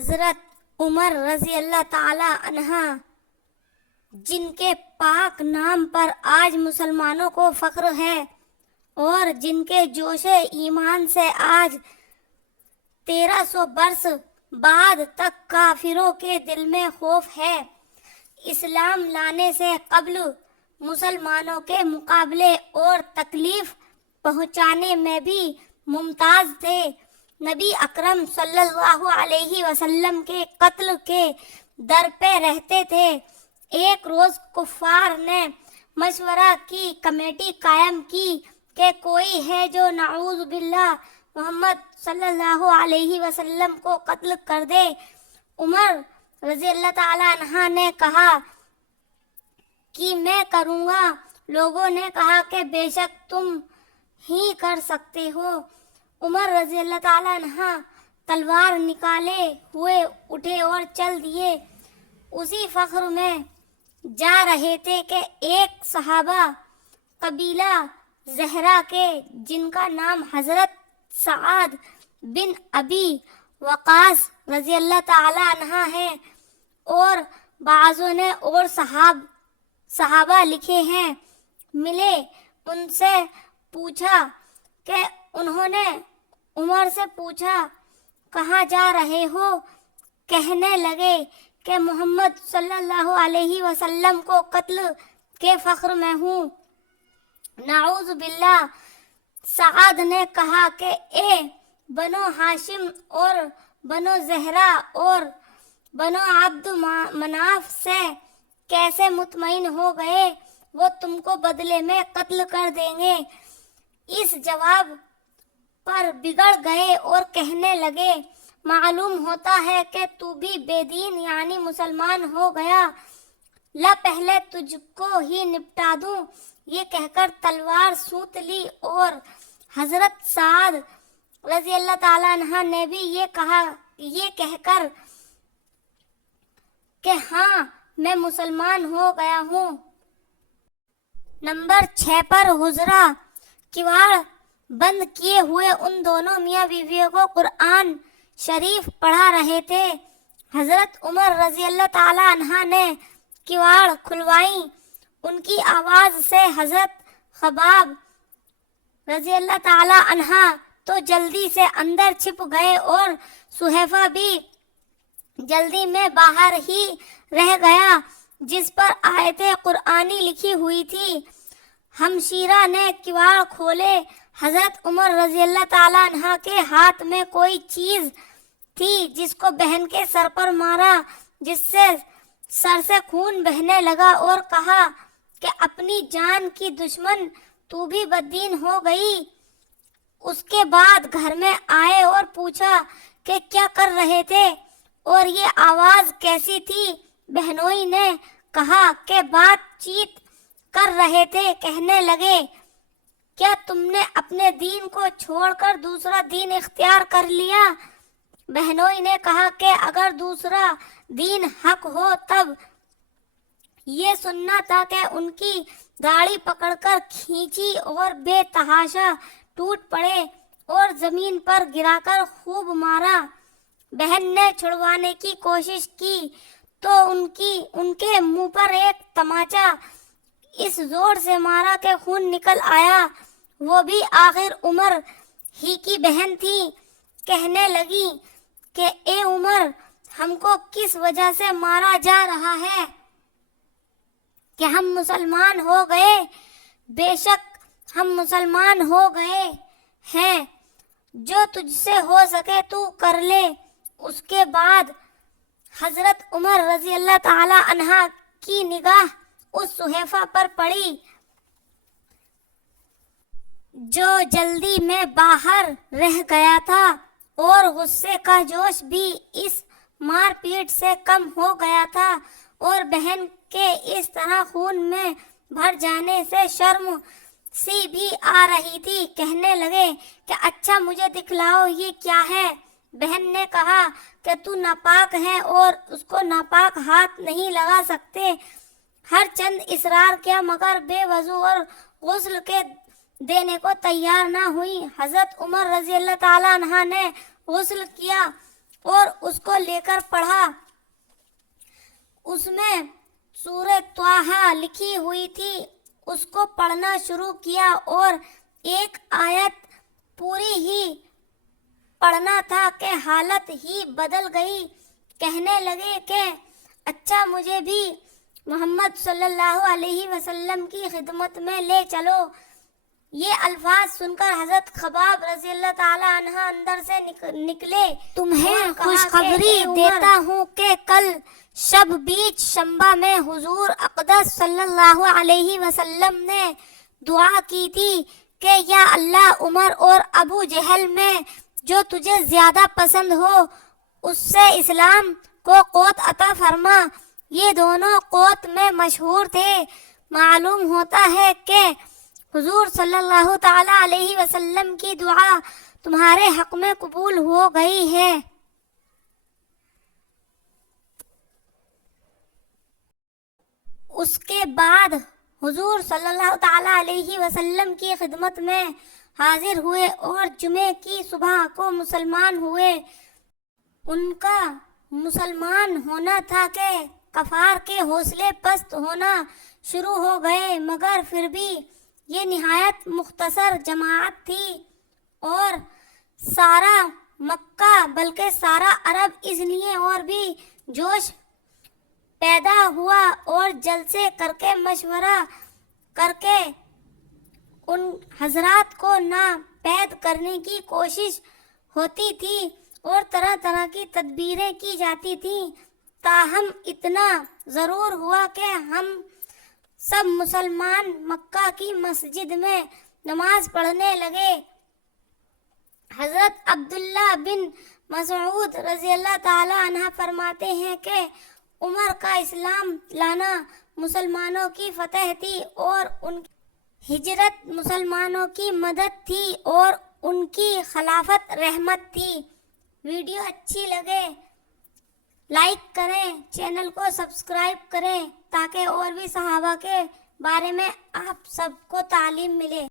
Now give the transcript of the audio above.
حضرت عمر رضی اللہ تعالی عنہ، جن کے پاک نام پر آج مسلمانوں کو فخر ہے اور جن کے جوش ایمان سے آج 1300 برس بعد تک کافروں کے دل میں خوف ہے، اسلام لانے سے قبل مسلمانوں کے مقابلے اور تکلیف پہنچانے میں بھی ممتاز تھے۔ نبی اکرم صلی اللہ علیہ وسلم کے قتل کے در پہ رہتے تھے۔ ایک روز کفار نے مشورہ کی کمیٹی قائم کی کہ کوئی ہے جو نعوذ باللہ محمد صلی اللہ علیہ وسلم کو قتل کر دے۔ عمر رضی اللہ تعالی عنہ نے کہا کہ میں کروں گا۔ لوگوں نے کہا کہ بے شک تم ہی کر سکتے ہو۔ عمر رضی اللہ تعالی عنہ تلوار نکالے ہوئے اٹھے اور چل دیے۔ اسی فخر میں جا رہے تھے کہ ایک صحابہ قبیلہ زہرہ کے، جن کا نام حضرت سعد بن ابی وقاص رضی اللہ تعالی عنہ ہے، اور بعضوں نے اور صحابہ لکھے ہیں، ملے۔ ان سے پوچھا کہ انہوں نے عمر سے پوچھا کہاں جا رہے ہو؟ کہنے لگے کہ محمد صلی اللہ علیہ وسلم کو قتل کے فخر میں ہوں۔ نعوذ باللہ۔ سعد نے کہا کہ اے بنو ہاشم اور بنو زہرہ اور بنو عبد مناف سے کیسے مطمئن ہو گئے؟ وہ تم کو بدلے میں قتل کر دیں گے۔ اس جواب پر بگڑ گئے اور کہنے لگے معلوم ہوتا ہے کہ تو بھی بے دین یعنی مسلمان ہو گیا، لا پہلے تجھ کو ہی نپٹا دوں۔ یہ کہہ کر تلوار سونت لی، اور حضرت سعد رضی اللہ تعالیٰ عنہ نے بھی یہ کہہ کر کہ ہاں میں مسلمان ہو گیا ہوں۔ نمبر 6 پر حجرہ کواڑ بند کیے ہوئے ان دونوں میاں بیویوں کو قرآن شریف پڑھا رہے تھے۔ حضرت عمر رضی اللہ تعالی عنہ نے کواڑ کھلوائیں۔ ان کی آواز سے حضرت خباب رضی اللہ تعالی عنہ تو جلدی سے اندر چھپ گئے، اور صحیفہ بھی جلدی میں باہر ہی رہ گیا جس پر آیت قرآنی لکھی ہوئی تھی۔ ہمشیرہ نے کواڑ کھولے۔ حضرت عمر رضی اللہ تعالیٰ عنہ کے ہاتھ میں کوئی چیز تھی جس کو بہن کے سر پر مارا، جس سے سر سے خون بہنے لگا، اور کہا کہ اپنی جان کی دشمن تو بھی بددین ہو گئی۔ اس کے بعد گھر میں آئے اور پوچھا کہ کیا کر رہے تھے اور یہ آواز کیسی تھی؟ بہنوئی نے کہا کہ بات چیت کر رہے تھے۔ کہنے لگے کیا تم نے اپنے دین کو چھوڑ کر دوسرا دین اختیار کر لیا؟ بہنوئی نے کہا کہ اگر دوسرا دین حق ہو تب یہ سننا تھا کہ ان کی داڑھی پکڑ کر کھینچی اور بے تحاشا ٹوٹ پڑے اور زمین پر گرا کر خوب مارا۔ بہن نے چھڑوانے کی کوشش کی تو ان کے منہ پر ایک تماچا اس زور سے مارا کہ خون نکل آیا۔ وہ بھی آخر عمر ہی کی بہن تھی۔ کہنے لگی کہ اے عمر، ہم کو کس وجہ سے مارا جا رہا ہے کہ ہم مسلمان ہو گئے؟ بے شک ہم مسلمان ہو گئے ہیں، جو تجھ سے ہو سکے تو کر لے۔ اس کے بعد حضرت عمر رضی اللہ تعالی عنہ کی نگاہ اس صحیفہ پر پڑی جو جلدی میں باہر رہ گیا تھا، اور غصے کا جوش بھی اس مار پیٹ سے کم ہو گیا تھا، اور بہن کے اس طرح خون میں بھر جانے سے شرم سی بھی آ رہی تھی۔ کہنے لگے کہ اچھا مجھے دکھلاؤ یہ کیا ہے؟ بہن نے کہا کہ تو ناپاک ہے اور اس کو ناپاک ہاتھ نہیں لگا سکتے۔ ہر چند اصرار کیا مگر بے وضو اور غسل کے دینے کو تیار نہ ہوئی۔ حضرت عمر رضی اللہ تعالیٰ عنہ نے غسل کیا اور اس کو لے کر پڑھا۔ اس میں سورہ طٰہٰ لکھی ہوئی تھی، اس کو پڑھنا شروع کیا اور ایک آیت پوری ہی پڑھنا تھا کہ حالت ہی بدل گئی۔ کہنے لگے کہ اچھا مجھے بھی محمد صلی اللہ علیہ وسلم کی خدمت میں لے چلو۔ یہ الفاظ سن کر حضرت خباب رضی اللہ تعالی عنہ اندر سے نکلے۔ تمہیں خوشخبری دیتا ہوں کہ کل شب بیچ شنبہ میں حضور اقدس صلی اللہ علیہ وسلم نے دعا کی تھی کہ یا اللہ عمر اور ابو جہل میں جو تجھے زیادہ پسند ہو اس سے اسلام کو قوت عطا فرما۔ یہ دونوں قوت میں مشہور تھے۔ معلوم ہوتا ہے کہ حضور صلی اللہ تعالی علیہ وسلم کی دعا تمہارے حق میں قبول ہو گئی ہے۔ اس کے بعد حضور صلی اللہ تعالی علیہ وسلم کی خدمت میں حاضر ہوئے اور جمعے کی صبح کو مسلمان ہوئے۔ ان کا مسلمان ہونا تھا کہ کفار کے حوصلے پست ہونا شروع ہو گئے، مگر پھر بھی یہ نہایت مختصر جماعت تھی اور سارا مکہ بلکہ سارا عرب اس لیے اور بھی جوش پیدا ہوا اور جلسے کر کے مشورہ کر کے ان حضرات کو ناپید کرنے کی کوشش ہوتی تھی اور طرح طرح کی تدبیریں کی جاتی تھیں۔ تاہم اتنا ضرور ہوا کہ ہم سب مسلمان مکہ کی مسجد میں نماز پڑھنے لگے۔ حضرت عبداللہ بن مسعود رضی اللہ تعالی عنہ فرماتے ہیں کہ عمر کا اسلام لانا مسلمانوں کی فتح تھی اور ان کی ہجرت مسلمانوں کی مدد تھی اور ان کی خلافت رحمت تھی۔ ویڈیو اچھی لگے لائک کریں، چینل کو سبسکرائب کریں تاکہ اور بھی صحابہ کے بارے میں آپ سب کو تعلیم ملے۔